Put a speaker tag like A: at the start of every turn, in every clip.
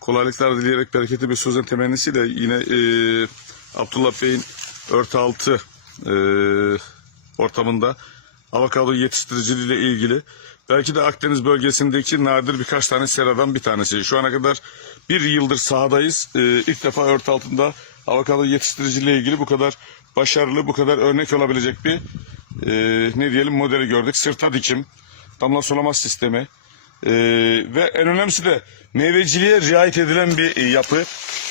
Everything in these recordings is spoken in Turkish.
A: Kolaylıklar dileyerek bereketli bir sözün temennisiyle yine e, Abdullah Bey'in örtü e, ortamında avokado yetiştiriciliği ile ilgili belki de Akdeniz bölgesindeki nadir birkaç tane seradan bir tanesi. Şu ana kadar bir yıldır sahadayız. E, ilk defa örtü altında avokado yetiştiriciliği ile ilgili bu kadar başarılı, bu kadar örnek olabilecek bir e, ne diyelim modeli gördük. Sırta dikim, damla sulama sistemi, ee, ve en önemlisi de meyveciliğe riayet edilen bir e, yapı.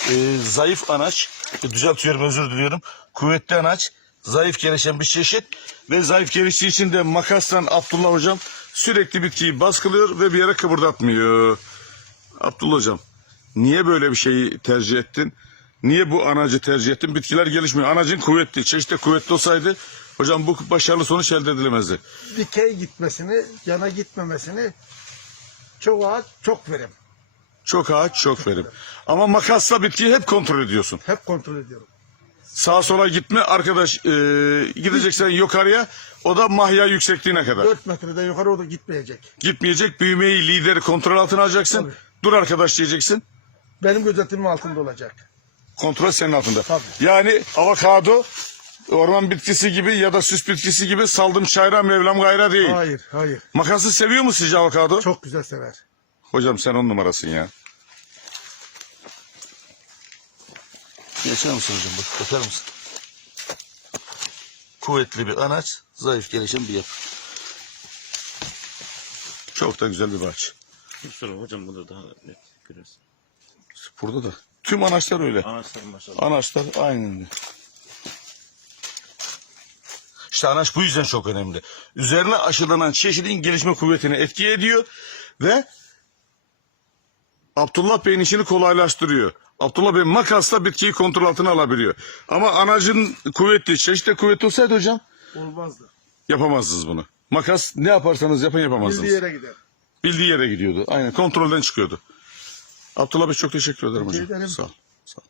A: Ee, zayıf anaç, e, düzeltiyorum özür diliyorum. Kuvvetli anaç, zayıf gelişen bir çeşit ve zayıf geliştiği için de makasla Abdullah hocam sürekli bitkiyi baskılıyor ve bir yere kıpırdatmıyor. Abdullah hocam niye böyle bir şeyi tercih ettin? Niye bu anacı tercih ettin? Bitkiler gelişmiyor. Anacın kuvvetli, çeşitli kuvvetli olsaydı hocam bu başarılı sonuç elde edilemezdi.
B: dikey gitmesini, yana gitmemesini çok ağaç çok verim.
A: Çok ağaç çok verim. Ama makasla bitkiyi hep kontrol ediyorsun.
B: Hep kontrol ediyorum.
A: Sağa sola gitme arkadaş e, gideceksen yukarıya o da mahya yüksekliğine kadar.
B: 4 metreden yukarı o da gitmeyecek.
A: Gitmeyecek büyümeyi lideri kontrol altına alacaksın.
B: Tabii.
A: Dur arkadaş diyeceksin.
B: Benim gözetimim altında olacak.
A: Kontrol senin altında.
B: Tabii.
A: Yani avokado orman bitkisi gibi ya da süs bitkisi gibi saldım çayra mevlam gayra değil.
B: Hayır, hayır.
A: Makası seviyor mu sizce avokado?
B: Çok güzel sever.
A: Hocam sen on numarasın ya. Geçer misin hocam? Bak bakar mısın? Kuvvetli bir anaç, zayıf gelişen bir yapı. Çok da güzel bir bahçe.
C: Sonra hocam burada daha net görüyorsun.
A: Burada da. Tüm anaçlar öyle.
C: Anaçlar maşallah.
A: Anaçlar aynen öyle. İşte anaç bu yüzden çok önemli. Üzerine aşılanan çeşidin gelişme kuvvetini etki ediyor ve Abdullah Bey'in işini kolaylaştırıyor. Abdullah Bey makasla bitkiyi kontrol altına alabiliyor. Ama anacın kuvvetli, çeşitli kuvvetli olsaydı hocam
B: Olmazdı.
A: yapamazdınız bunu. Makas ne yaparsanız yapın yapamazdınız.
B: Bildiği yere gider.
A: Bildiği yere gidiyordu. Aynen kontrolden çıkıyordu. Abdullah Bey çok teşekkür ederim hocam.
B: ederim.
A: Sağ ol. Sağ ol.